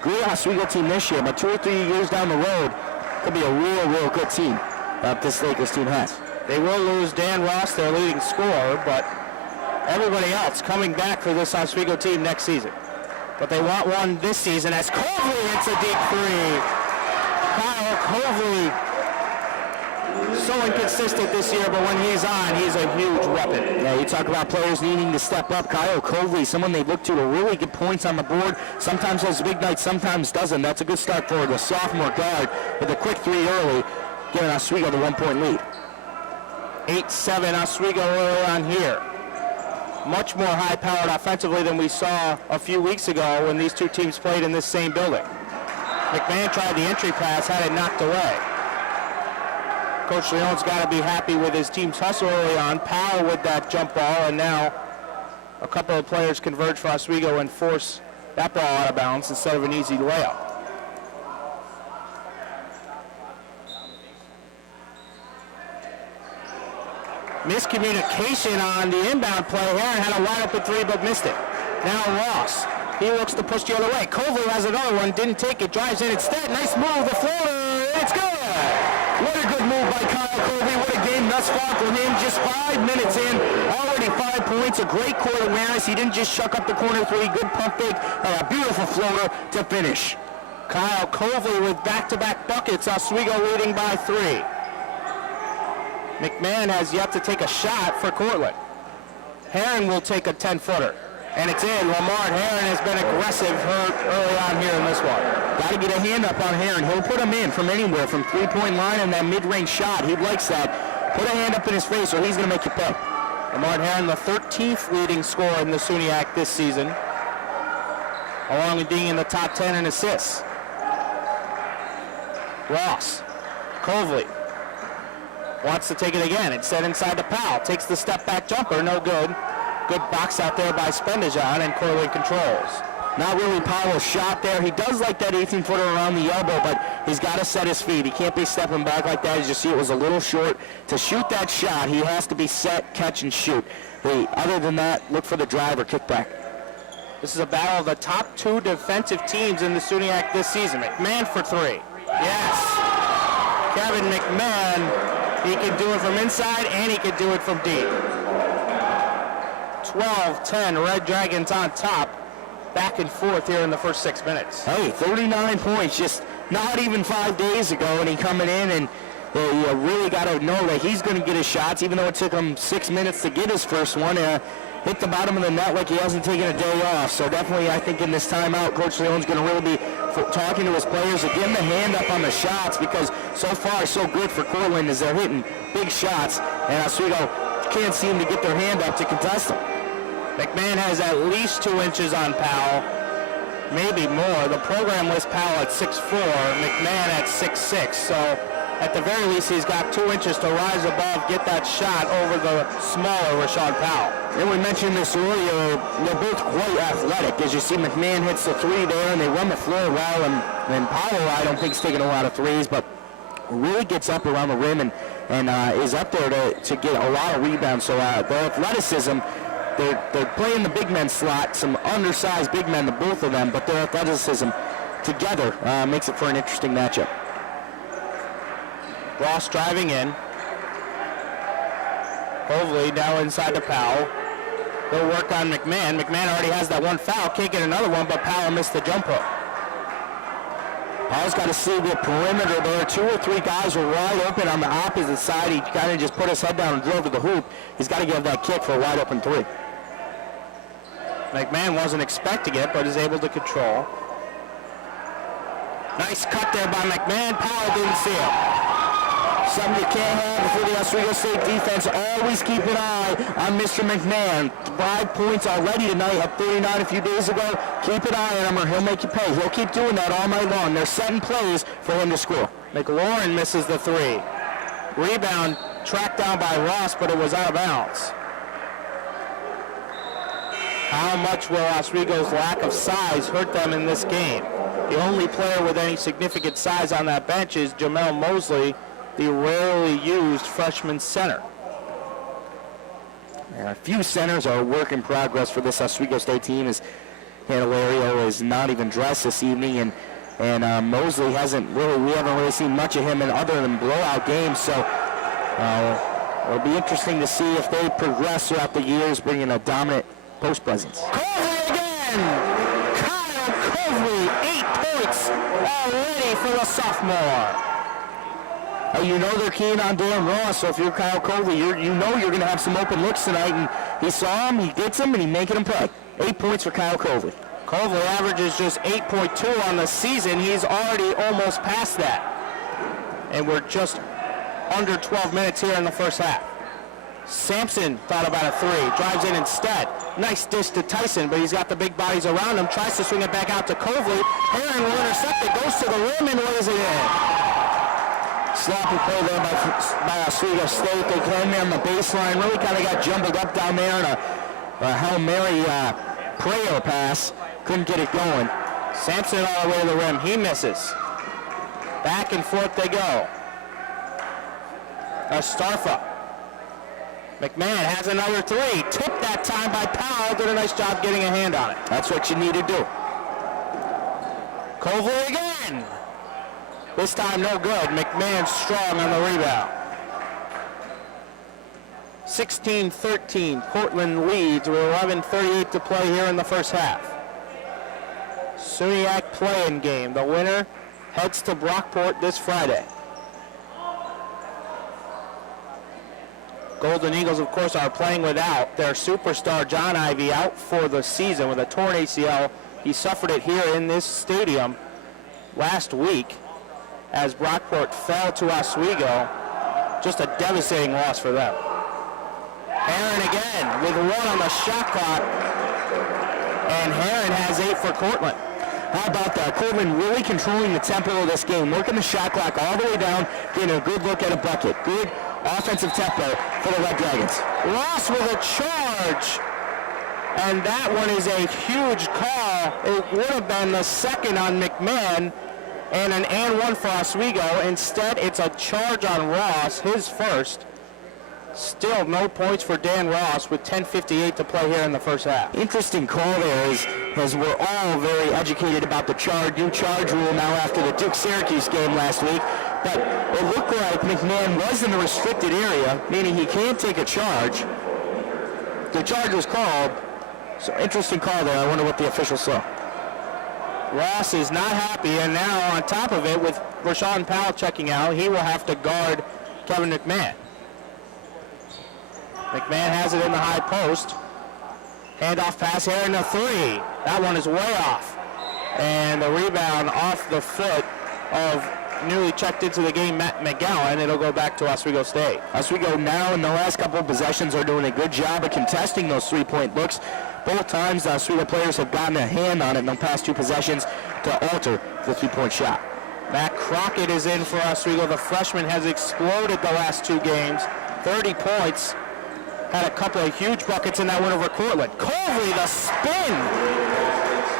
great Oswego team this year, but 2 or 3 years down the road, could be a real good team that this Lakers team has. They will lose Dan Ross, their leading scorer, but everybody else coming back for this Oswego team next season. But they want one this season as Coverly hits a deep 3. Kyle Coverly, so inconsistent this year, but when he's on, he's a huge weapon. Yeah, you talk about players needing to step up. Kyle Coverly, someone they look to really get points on the board. Sometimes has big nights, sometimes doesn't. That's a good start for the sophomore guard with a quick 3 early, giving Oswego the 1-point lead. 8-7 Oswego early on here. Much more high-powered offensively than we saw a few weeks ago when these two teams played in this same building. McMahon tried the entry pass, had it knocked away. Coach Leone's got to be happy with his team's hustle early on. Powell with that jump ball, and now a couple of players converge for Oswego and force that ball out of bounds instead of an easy layup. Miscommunication on the inbound play. Heron had a wide open 3 but missed it. Now Ross. He looks to push the other way. Coverly has another one, didn't take it, drives in instead. Nice move, the floater, it's good! What a good move by Kyle Coverly. What a game thus far for him. Just 5 minutes in, already 5 points. A great court awareness. He didn't just chuck up the corner 3. Good pump fake and a beautiful floater to finish. Kyle Coverly with back-to-back buckets. Oswego leading by 3. McMahon has yet to take a shot for Cortland. Heron will take a 10-footer. And it's in. Lamar Heron has been aggressive early on here in this one. Got to get a hand up on Heron. He'll put him in from anywhere, from 3-point line and that mid-range shot. He likes that. Put a hand up in his face or he's going to make you pay. Lamar Heron, the 13th leading scorer in the SUNYAC this season, along with being in the top 10 in assists. Ross, Coverly wants to take it again. Instead inside to Powell. Takes the step-back jumper. No good. Good box out there by Spendejan, and Corley controls. Not really Powell's shot there. He does like that 18-footer around the elbow, but he's got to set his feet. He can't be stepping back like that. As you see, it was a little short. To shoot that shot, he has to be set, catch, and shoot. Other than that, look for the drive or kickback. This is a battle of the top 2 defensive teams in the SUNYAC this season. McMahon for 3. Yes! Kevin McMahon, he can do it from inside, and he can do it from deep. 12-10, Red Dragons on top. Back and forth here in the first 6 minutes. Hey, 39 points, just not even 5 days ago, and he coming in, and you really got to know that he's going to get his shots, even though it took him 6 minutes to get his first one. Hit the bottom of the net like he hasn't taken a day off. So definitely, I think in this timeout, Coach Leone's going to really be talking to his players to give him the hand up on the shots, because so far so good for Cortland as they're hitting big shots, and Oswego can't seem to get their hand up to contest them. McMahon has at least 2 inches on Powell, maybe more. The program lists Powell at 6'4", McMahon at 6'6", so at the very least he's got 2 inches to rise above, get that shot over the smaller Rashawn Powell. And we mentioned this earlier, they're both quite athletic. As you see, McMahon hits the 3 there, and they run the floor well, and Powell, I don't think, is taking a lot of threes, but really gets up around the rim and is up there to get a lot of rebounds. So their athleticism, they're playing the big men slot, some undersized big men, the both of them, but their athleticism together makes it for an interesting matchup. Ross driving in. Coverly now inside to Powell. They'll work on McMahon. McMahon already has that 1 foul, can't get another one, but Powell missed the jump hook. Powell's got to see the perimeter there. 2 or 3 guys were wide open on the opposite side. He kind of just put his head down and drove to the hoop. He's got to give that kick for a wide open 3. McMahon wasn't expecting it, but is able to control. Nice cut there by McMahon. Powell didn't see it. Something you can't have for the Oswego State defense. Always keep an eye on Mr. McMahon. 5 points already tonight. Had 39 a few days ago. Keep an eye on him or he'll make you pay. He'll keep doing that all night long. They're setting plays for him to score. McLaurin misses the three. Rebound tracked down by Ross, but it was out of bounds. How much will Oswego's lack of size hurt them in this game? The only player with any significant size on that bench is Jamel Mosley, the rarely used freshman center. A few centers are a work in progress for this Oswego State team, as Candelario is not even dressed this evening, and Mosley we haven't really seen much of him in other than blowout games, so it'll be interesting to see if they progress throughout the years, bringing a dominant post presence. Covey again! Kyle Covey, 8 points already for the sophomore. You know they're keen on Dan Ross, so if you're Kyle Covey, you know you're going to have some open looks tonight, and he saw him, he gets him, and he's making him play. 8 points for Kyle Covey. Covey averages just 8.2 on the season. He's already almost past that. And we're just under 12 minutes here in the first half. Sampson thought about a three, drives in instead. Nice dish to Tyson, but he's got the big bodies around him, tries to swing it back out to Covey. Herring will intercept it, goes to the rim and lays it in. Sloppy play there by Oswego State. They came there on the baseline, really kind of got jumbled up down there in a Hail Mary prayer pass. Couldn't get it going. Sampson all the way to the rim, he misses. Back and forth they go. Starfa. McMahon has another three. Tipped that time by Powell. Did a nice job getting a hand on it. That's what you need to do. Covey again. This time no good. McMahon strong on the rebound. 16-13. Cortland leads with 11:38 to play here in the first half. SUNYAC play-in game. The winner heads to Brockport this Friday. Golden Eagles, of course, are playing without their superstar John Ivey, out for the season with a torn ACL. He suffered it here in this stadium last week as Brockport fell to Oswego. Just a devastating loss for them. Herron again with one on the shot clock, and Herron has 8 for Cortland. How about that? Cortland really controlling the tempo of this game, working the shot clock all the way down, getting a good look at a bucket. Good offensive tempo for the Red Dragons. Ross with a charge, and that one is a huge call. It would have been the second on McMahon and an and one for Oswego. Instead, it's a charge on Ross, his first. Still no points for Dan Ross with 10:58 to play here in the first half. Interesting call there, as we're all very educated about the new charge rule now after the Duke-Syracuse game last week. But it looked like McMahon was in the restricted area, meaning he can't take a charge. The charge was called, so interesting call there. I wonder what the officials saw. Ross is not happy, and now on top of it, with Rashawn Powell checking out, he will have to guard Kevin McMahon. McMahon has it in the high post. Handoff pass here in the three. That one is way off. And the rebound off the foot of newly checked into the game, Matt McGowan. It'll go back to Oswego State. Oswego now in the last couple of possessions are doing a good job of contesting those three-point looks. Both times the Oswego players have gotten a hand on it in the past 2 possessions to alter the three-point shot. Matt Crockett is in for Oswego. The freshman has exploded the last 2 games. 30 points. Had a couple of huge buckets in that win over Cortland. Covey, the spin.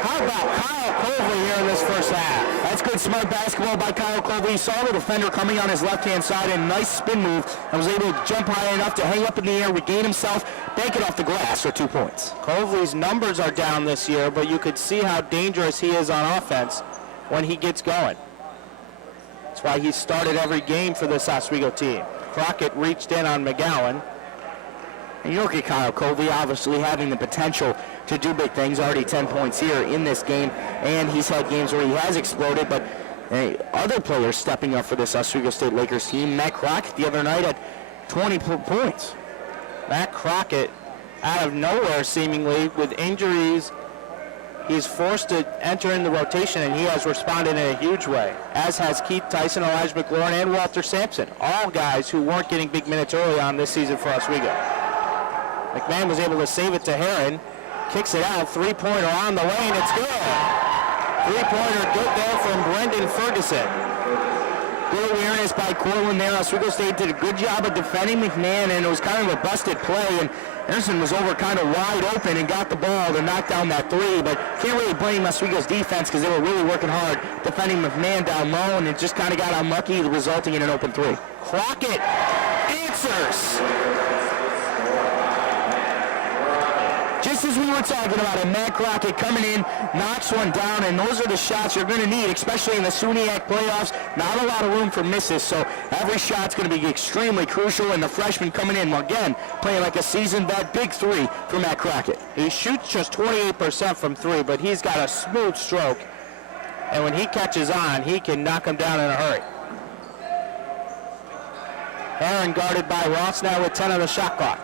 How about Kyle Covey here in this first half? That's good, smart basketball by Kyle Covey. He saw the defender coming on his left-hand side, and a nice spin move, and was able to jump high enough to hang up in the air, regain himself, bank it off the glass for 2 points. Covey's numbers are down this year, but you could see how dangerous he is on offense when he gets going. That's why he started every game for this Oswego team. Crockett reached in on McGowan. And you look at Kyle Covey, obviously having the potential to do big things. Already 10 points here in this game, and he's had games where he has exploded, but other players stepping up for this Oswego State Lakers team. Matt Crockett the other night at 20 points. Matt Crockett, out of nowhere seemingly, with injuries he's forced to enter in the rotation, and he has responded in a huge way, as has Keith Tyson, Elijah McLaurin, and Walter Sampson, all guys who weren't getting big minutes early on this season for Oswego. McMahon was able to save it to Herron, kicks it out, three-pointer on the way, and it's good. Three-pointer good there from Brendan Ferguson. Good awareness by Cortland there. Oswego State did a good job of defending McMahon, and it was kind of a busted play, and Anderson was over kind of wide open and got the ball to knock down that three, but can't really blame Oswego's defense because they were really working hard defending McMahon down low, and it just kind of got unlucky, resulting in an open three. Crockett answers. Just as we were talking about it, Matt Crockett coming in, knocks one down, and those are the shots you're going to need, especially in the SUNYAC playoffs. Not a lot of room for misses, so every shot's going to be extremely crucial, and the freshman coming in, again, playing like a seasoned vet, big three for Matt Crockett. He shoots just 28% from three, but he's got a smooth stroke, and when he catches on, he can knock him down in a hurry. Herron guarded by Ross now with 10 on the shot clock.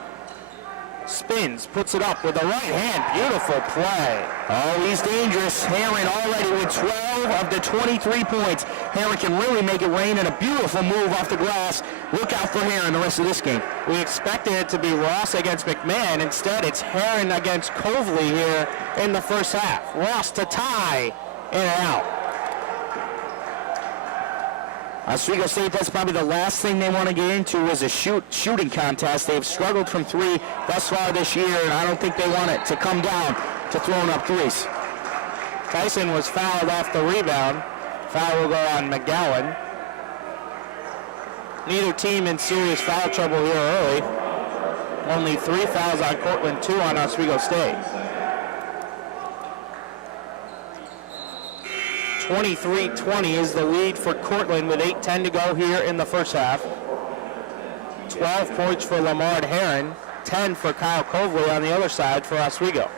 Spins, puts it up with the right hand. Beautiful play. Oh, he's dangerous. Herron already with 12 of the 23 points. Herron can really make it rain, and a beautiful move off the glass. Look out for Herron the rest of this game. We expected it to be Ross against McMahon. Instead, it's Herron against Coveley here in the first half. Ross to tie, in and out. Oswego State, that's probably the last thing they want to get into is a shooting contest. They've struggled from three thus far this year, and I don't think they want it to come down to throwing up threes. Tyson was fouled off the rebound. Foul will go on McGowan. Neither team in serious foul trouble here early. Only 3 fouls on Cortland, 2 on Oswego State. 23-20 is the lead for Cortland with 8:10 to go here in the first half. 12 points for Lamar Herron, 10 for Kyle Coveley on the other side for Oswego.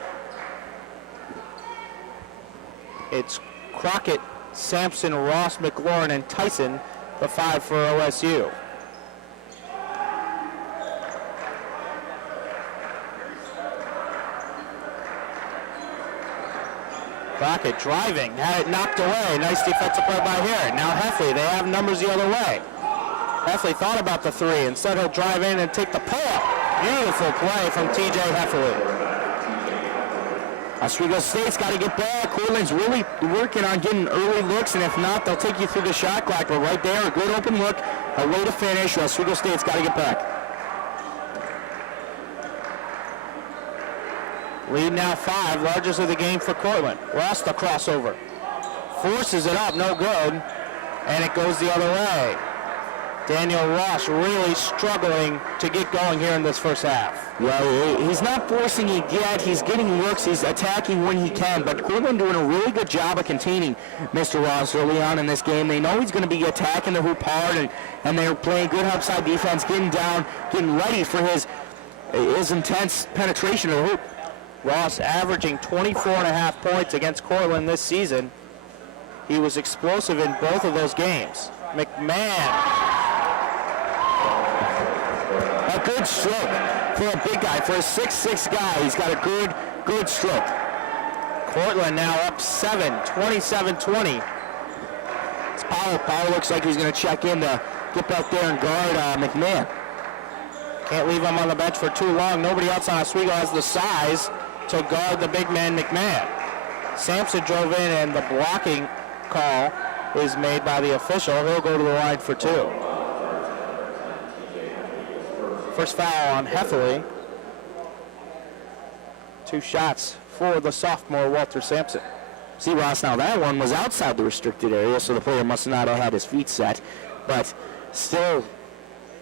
It's Crockett, Sampson, Ross, McLaurin, and Tyson, the 5 for OSU. Crockett driving, had it knocked away. Nice defensive play by Herron. Now Heffley, they have numbers the other way. Heffley thought about the three. Instead, he'll drive in and take the pull-up. Beautiful play from TJ Heffley. Oswego State's got to get back. Cortland's really working on getting early looks, and if not, they'll take you through the shot clock. But right there, a good open look, a way to finish. Oswego State's got to get back. Lead now 5, largest of the game for Cortland. Ross the crossover. Forces it up, no good. And it goes the other way. Daniel Ross really struggling to get going here in this first half. Yeah, he's not forcing it yet. He's getting looks. He's attacking when he can. But Cortland doing a really good job of containing Mr. Ross early on in this game. They know he's going to be attacking the hoop hard, and they're playing good outside defense, getting down, getting ready for his intense penetration of the hoop. Ross averaging 24.5 points against Cortland this season. He was explosive in both of those games. McMahon. A good stroke for a big guy. For a 6'6" guy, he's got a good stroke. Cortland now up 7, 27-20. It's Powell. Powell looks like he's going to check in to get back there and guard McMahon. Can't leave him on the bench for too long. Nobody else on Oswego has the size to guard the big man McMahon. Sampson drove in, and the blocking call is made by the official. He'll go to the line for 2. First foul on Heffley. 2 shots for the sophomore Walter Sampson. See, Ross, now that one was outside the restricted area, so the player must not have had his feet set, but still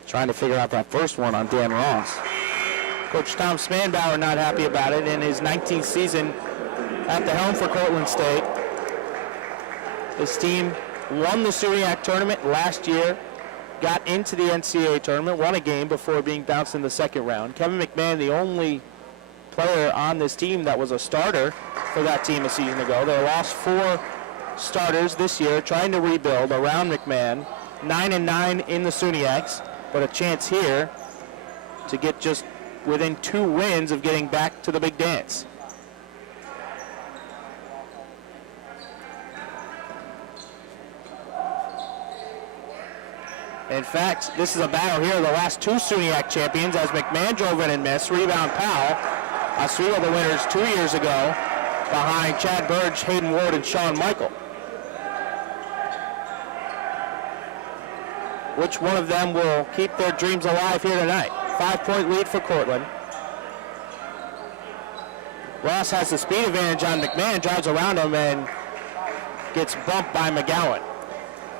trying to figure out that first one on Dan Ross. Coach Tom Spanbauer not happy about it in his 19th season at the helm for Cortland State. His team won the SUNYAC tournament last year, got into the NCAA tournament, won a game before being bounced in the second round. Kevin McMahon, the only player on this team that was a starter for that team a season ago. They lost 4 starters this year, trying to rebuild around McMahon. 9-9 in the SUNYACs, but a chance here to get just within 2 wins of getting back to the big dance. In fact, this is a battle here of the last two SUNYAC champions as McMahon drove in and missed. Rebound Powell. Oswego the winners 2 years ago behind Chad Burge, Hayden Ward, and Sean Michael. Which one of them will keep their dreams alive here tonight? 5-point lead for Cortland. Ross has the speed advantage on McMahon, drives around him and gets bumped by McGowan.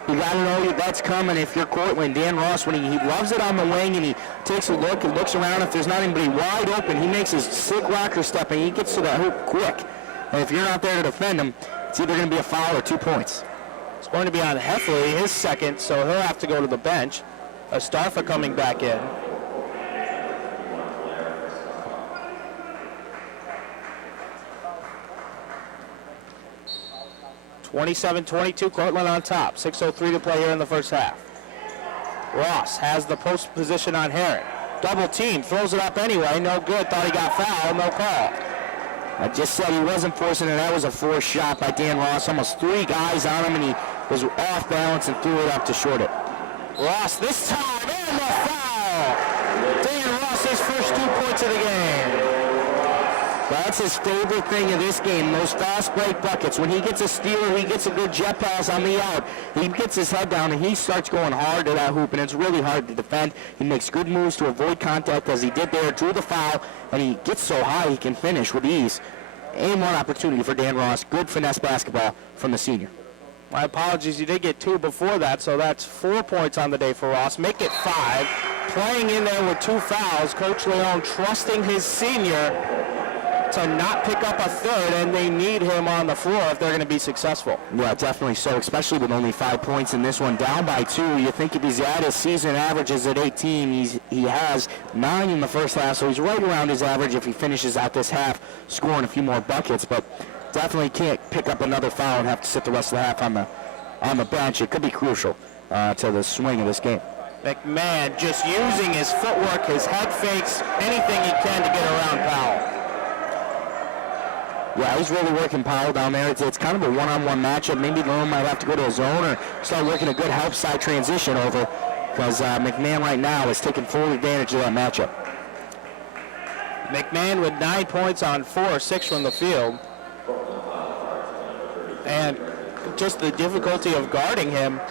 You got to know that's coming if you're Cortland. Dan Ross, when he loves it on the wing and he takes a look and looks around, if there's not anybody wide open, he makes his sick rocker step and he gets to the hoop quick. And if you're not there to defend him, it's either going to be a foul or 2 points. It's going to be on Heffley, his second, so he'll have to go to the bench. Astarfa coming back in. (27-22), Cortland on top. 6:03 to play here in the first half. Ross has the post position on Herring. Double team, throws it up anyway. No good, thought he got fouled, no call. I just said he wasn't forcing it. That was a forced shot by Dan Ross. Almost 3 guys on him, and he was off balance and threw it up to short it. Ross this time, and the foul! Dan Ross, his first 2 points of the game. That's his favorite thing in this game, those fast break buckets. When he gets a steal, he gets a good jet pass on the out. He gets his head down and he starts going hard to that hoop, and it's really hard to defend. He makes good moves to avoid contact as he did there, drew the foul, and he gets so high he can finish with ease. And one opportunity for Dan Ross. Good finesse basketball from the senior. My apologies, you did get 2 before that, so that's 4 points on the day for Ross. Make it 5. Playing in there with 2 fouls, Coach Leon trusting his senior to not pick up a third, and they need him on the floor if they're going to be successful. Yeah, definitely so, especially with only 5 points in this one. Down by 2, you think if he's at his season averages at 18, he has 9 in the first half, so he's right around his average if he finishes out this half, scoring a few more buckets, but definitely can't pick up another foul and have to sit the rest of the half on the bench. It could be crucial to the swing of this game. McMahon just using his footwork, his head fakes, anything he can to get around Powell. Yeah, he's really working Powell down there. It's kind of a one-on-one matchup. Maybe Lone might have to go to a zone or start working a good help side transition over, because McMahon right now is taking full advantage of that matchup. McMahon with 9 points on 4 or 6 from the field. And just the difficulty of guarding him,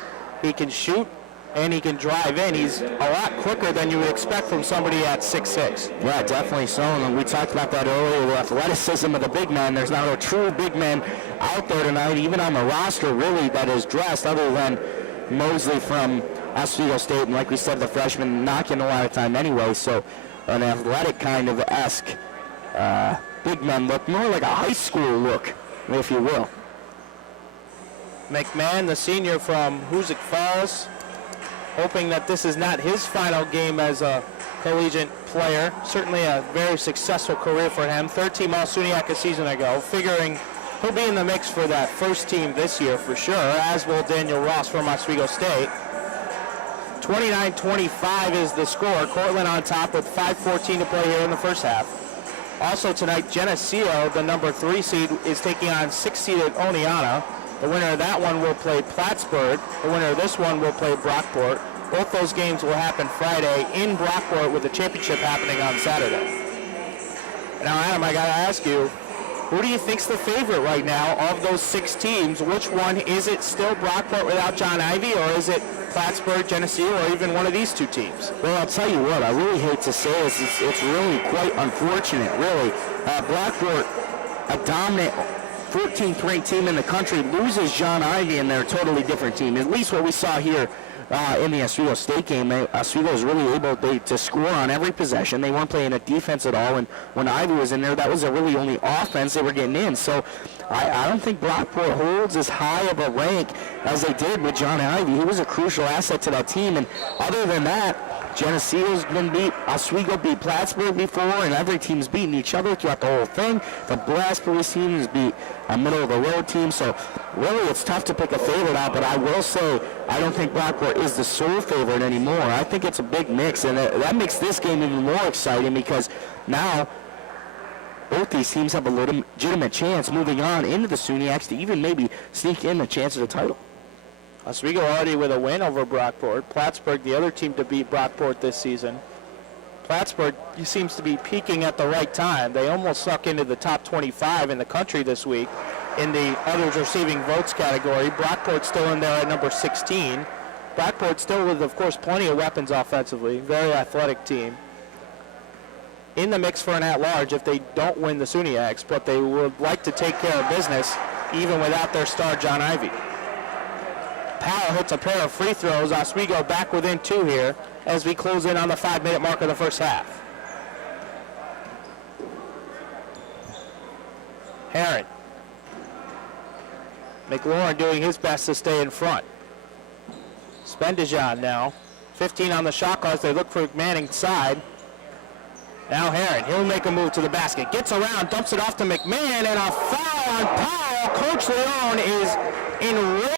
he can shoot and he can drive in. He's a lot quicker than you would expect from somebody at 6'6". Yeah, definitely so. And we talked about that earlier, the athleticism of the big man. There's not a true big man out there tonight, even on the roster, really, that is dressed, other than Mosley from Oswego State. And like we said, the freshman not getting a lot of time anyway. So an athletic kind of esque big man look, more like a high school look, if you will. McMahon, the senior from Hoosick Falls, hoping that this is not his final game as a collegiate player. Certainly a very successful career for him. 13 All-SUNYAC a season ago, figuring he'll be in the mix for that first team this year for sure, as will Daniel Ross from Oswego State. 29-25 is the score. Cortland on top with 5:14 to play here in the first half. Also tonight, Geneseo, the number 3 seed, is taking on 6-seeded Oneonta. The winner of that one will play Plattsburgh. The winner of this one will play Brockport. Both those games will happen Friday in Brockport, with the championship happening on Saturday. Now, Adam, I got to ask you, who do you think's the favorite right now of those 6 teams? Which one? Is it still Brockport without John Ivey, or is it Plattsburgh, Geneseo, or even one of these 2 teams? Well, I'll tell you what, I really hate to say this. It's really quite unfortunate, really. Brockport, a dominant 14th ranked team in the country, loses John Ivey, and they're a totally different team. At least what we saw here in the Oswego State game, Oswego was really able to score on every possession. They weren't playing a defense at all, and when Ivey was in there, that was a really only offense they were getting in. So I don't think Brockport holds as high of a rank as they did with John Ivey. He was a crucial asset to that team, and other than that, Geneseo's been beat, Oswego beat Plattsburgh before, and every team's beaten each other throughout the whole thing. The Blasphemous team has beat a middle-of-the-road team, so really it's tough to pick a favorite out, but I will say I don't think Brockport is the sole favorite anymore. I think it's a big mix, and that makes this game even more exciting, because now both these teams have a legitimate chance moving on into the SUNYACs to even maybe sneak in a chance at a title. Oswego already with a win over Brockport. Plattsburgh, the other team to beat Brockport this season. Plattsburgh seems to be peaking at the right time. They almost snuck into the top 25 in the country this week in the others receiving votes category. Brockport still in there at number 16. Brockport still with, of course, plenty of weapons offensively. Very athletic team. In the mix for an at-large if they don't win the SUNYACs, but they would like to take care of business even without their star John Ivey. Powell hits a pair of free throws. Oswego back within 2 here as we close in on the 5-minute mark of the first half. Herron. McLaurin doing his best to stay in front. Spendijan now. 15 on the shot clock as they look for McMahon inside. Now Herron, he'll make a move to the basket. Gets around, dumps it off to McMahon, and a foul on Powell. Coach Leon is enraged.